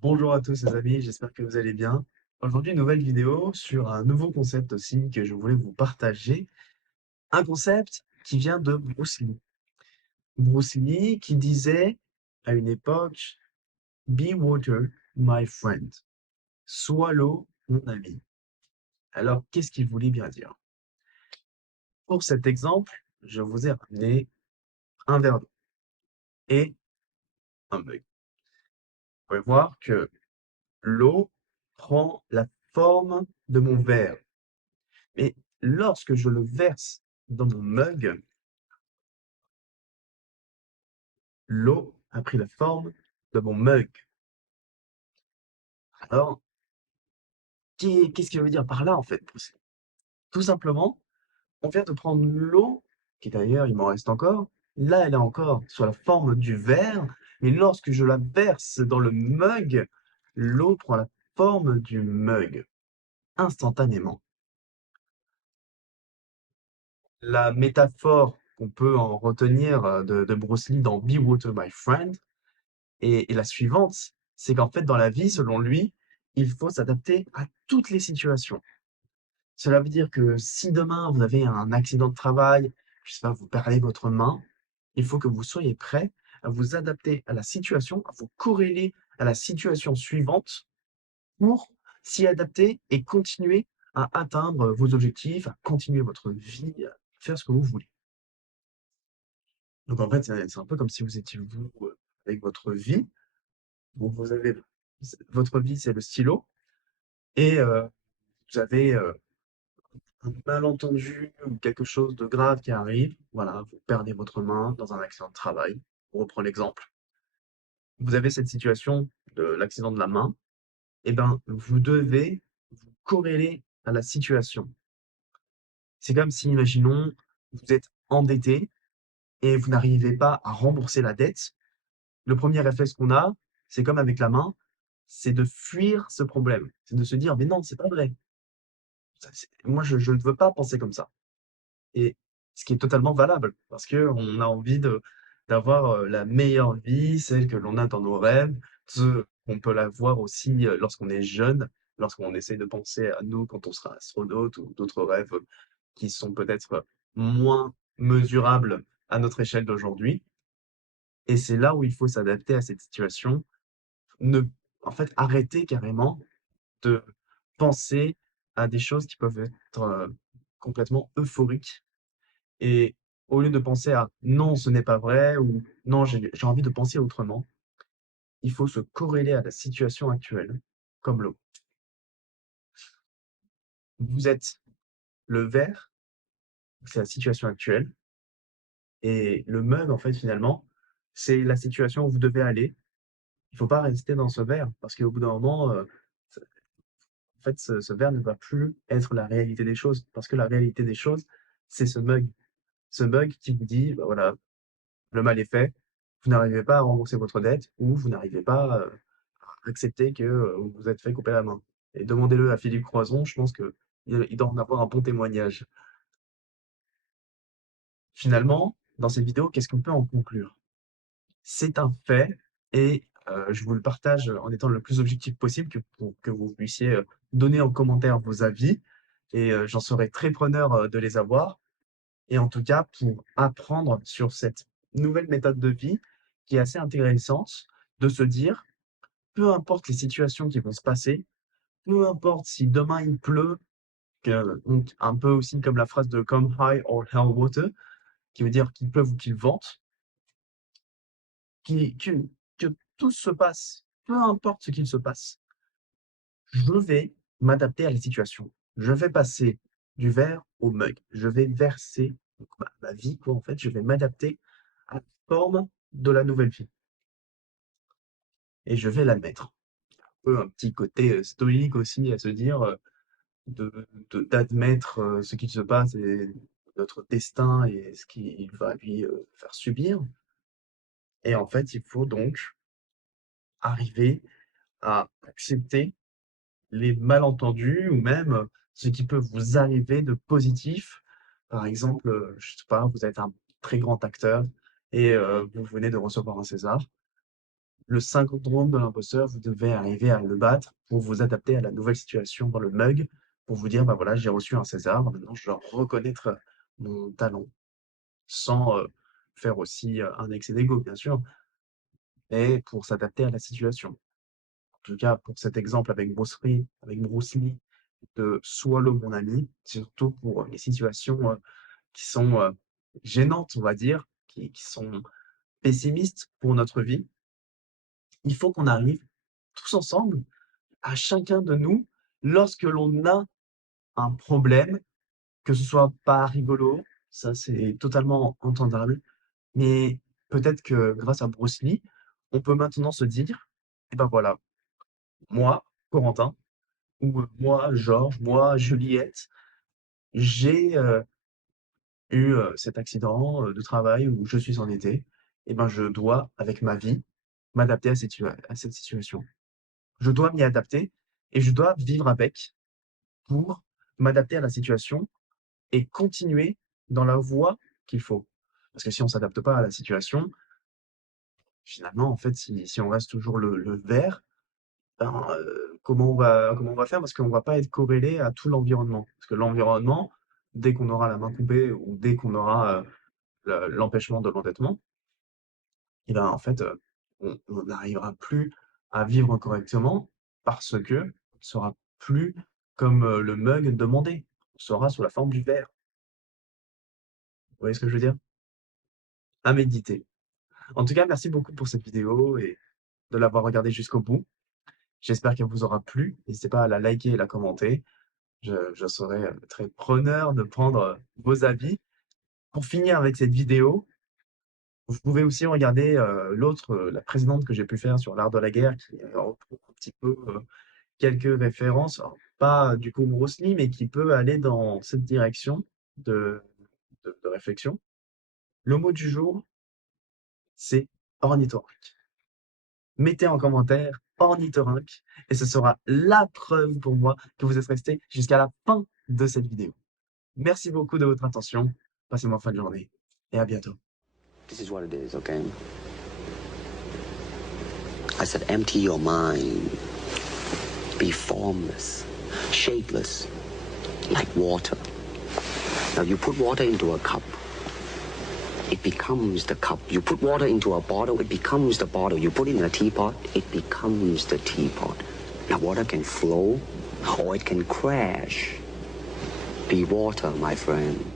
Bonjour à tous les amis, j'espère que vous allez bien. Aujourd'hui, une nouvelle vidéo sur un nouveau concept aussi que je voulais vous partager. Un concept qui vient de Bruce Lee. Bruce Lee qui disait à une époque, Be water, my friend. Sois l'eau, mon ami. Alors, qu'est-ce qu'il voulait bien dire? Pour cet exemple, je vous ai ramené un verre d'eau et un mug. Vous pouvez voir que l'eau prend la forme de mon verre. Mais lorsque je le verse dans mon mug, l'eau a pris la forme de mon mug. Alors, qu'est-ce qu'il veut dire par là, en fait? Tout simplement, on vient de prendre l'eau, qui d'ailleurs, il m'en reste encore. Là, elle est encore sur la forme du verre, mais lorsque je la verse dans le mug, l'eau prend la forme du mug, instantanément. La métaphore qu'on peut en retenir de Bruce Lee dans Be Water, My Friend, et la suivante, c'est qu'en fait, dans la vie, selon lui, il faut s'adapter à toutes les situations. Cela veut dire que si demain vous avez un accident de travail, je sais pas, vous perdez votre main, il faut que vous soyez prêt à vous adapter à la situation, à vous corréler à la situation suivante pour s'y adapter et continuer à atteindre vos objectifs, à continuer votre vie, à faire ce que vous voulez. Donc en fait, c'est un peu comme si vous étiez vous avec votre vie. Donc vous avez votre vie, c'est le stylo, et vous avez un malentendu ou quelque chose de grave qui arrive, voilà, vous perdez votre main dans un accident de travail. On reprend l'exemple. Vous avez cette situation de l'accident de la main, et ben, vous devez vous corréler à la situation. C'est comme si, imaginons, vous êtes endetté et vous n'arrivez pas à rembourser la dette. Le premier réflexe qu'on a, c'est comme avec la main, c'est de fuir ce problème. C'est de se dire, mais non, c'est pas vrai. Moi, je ne veux pas penser comme ça. Et ce qui est totalement valable, parce qu'on a envie d'avoir la meilleure vie, celle que l'on a dans nos rêves. On peut la voir aussi lorsqu'on est jeune, lorsqu'on essaie de penser à nous quand on sera astronaute ou d'autres rêves qui sont peut-être moins mesurables à notre échelle d'aujourd'hui. Et c'est là où il faut s'adapter à cette situation. Ne, En fait, arrêter carrément de penser à des choses qui peuvent être complètement euphoriques. Et au lieu de penser à non, ce n'est pas vrai ou non, j'ai envie de penser autrement, il faut se corréler à la situation actuelle, comme l'eau. Vous êtes le verre, c'est la situation actuelle, et le mug, en fait, finalement, c'est la situation où vous devez aller. Il ne faut pas rester dans ce verre, parce qu'au bout d'un moment, en fait, ce verre ne va plus être la réalité des choses, parce que la réalité des choses, c'est ce mug. Ce mug qui vous dit, bah voilà, le mal est fait, vous n'arrivez pas à rembourser votre dette ou vous n'arrivez pas à accepter que vous vous êtes fait couper la main. Et demandez-le à Philippe Croison, je pense qu'il doit en avoir un bon témoignage. Finalement, dans cette vidéo, qu'est-ce qu'on peut en conclure? C'est un fait et je vous le partage en étant le plus objectif possible pour que vous puissiez donner en commentaire vos avis et j'en serai très preneur de les avoir. Et en tout cas, pour apprendre sur cette nouvelle méthode de vie qui est assez intéressante, de se dire, peu importe les situations qui vont se passer, peu importe si demain il pleut, donc un peu aussi comme la phrase de Come high or hell water, qui veut dire qu'il pleuve ou qu'il vente, qui, que tout se passe, peu importe ce qu'il se passe, je vais m'adapter à la situation. Je vais passer du verre au mug. Je vais verser donc, ma vie, quoi, en fait, je vais m'adapter à la forme de la nouvelle vie et je vais l'admettre. Un petit côté stoïque aussi à se dire d'admettre ce qui se passe et notre destin et ce qu'il va lui faire subir. Et en fait, il faut donc arriver à accepter les malentendus ou même ce qui peut vous arriver de positif. Par exemple, je sais pas, vous êtes un très grand acteur et vous venez de recevoir un César. le syndrome de l'imposteur, vous devez arriver à le battre pour vous adapter à la nouvelle situation dans le mug, pour vous dire: «Bah, voilà, j'ai reçu un César, maintenant je dois reconnaître mon talent», sans, faire aussi, un excès d'ego, bien sûr, mais pour s'adapter à la situation. En tout cas, pour cet exemple avec Bruce Lee de «Swallow mon ami», surtout pour les situations, qui sont, gênantes, on va dire, qui sont pessimistes pour notre vie, il faut qu'on arrive tous ensemble, à chacun de nous, lorsque l'on a un problème, que ce soit pas rigolo, ça c'est totalement entendable, mais peut-être que grâce à Bruce Lee, on peut maintenant se dire: «Et ben voilà, moi, Corentin, ou moi, Georges, moi, Juliette, j'ai, eu, cet accident, de travail où je suis embêté et ben, je dois, avec ma vie, m'adapter à cette situation. Je dois m'y adapter et je dois vivre avec pour m'adapter à la situation et continuer dans la voie qu'il faut». Parce que si on s'adapte pas à la situation, finalement, en fait, si on reste toujours le vert, ben, comment on va faire? Parce qu'on va pas être corrélé à tout l'environnement. Parce que l'environnement, dès qu'on aura la main coupée ou dès qu'on aura, l'empêchement de l'endettement, et ben, en fait, on n'arrivera plus à vivre correctement parce qu'on sera plus comme, le mug demandait. On sera sous la forme du verre. Vous voyez ce que je veux dire? À méditer. En tout cas, merci beaucoup pour cette vidéo et de l'avoir regardée jusqu'au bout. J'espère qu'elle vous aura plu. N'hésitez pas à la liker et la commenter. Je serai, très preneur de prendre, vos avis. Pour finir avec cette vidéo, vous pouvez aussi regarder, la précédente que j'ai pu faire sur l'art de la guerre qui, reprend un petit peu, quelques références, alors pas du coup Bruce Lee, mais qui peut aller dans cette direction de de réflexion. Le mot du jour, c'est ornithorynque. Mettez en commentaire ornithorynque et ce sera la preuve pour moi que vous êtes restés jusqu'à la fin de cette vidéo. Merci beaucoup de votre attention. Passez-moi une bonne fin de journée et à bientôt. This is what it is, okay? I said, empty your mind. Be formless, shapeless, like water. Now, you put water into a cup, it becomes the cup. You put water into a bottle, it becomes the bottle. You put it in a teapot, it becomes the teapot. Now, water can flow or it can crash. Be water, my friend.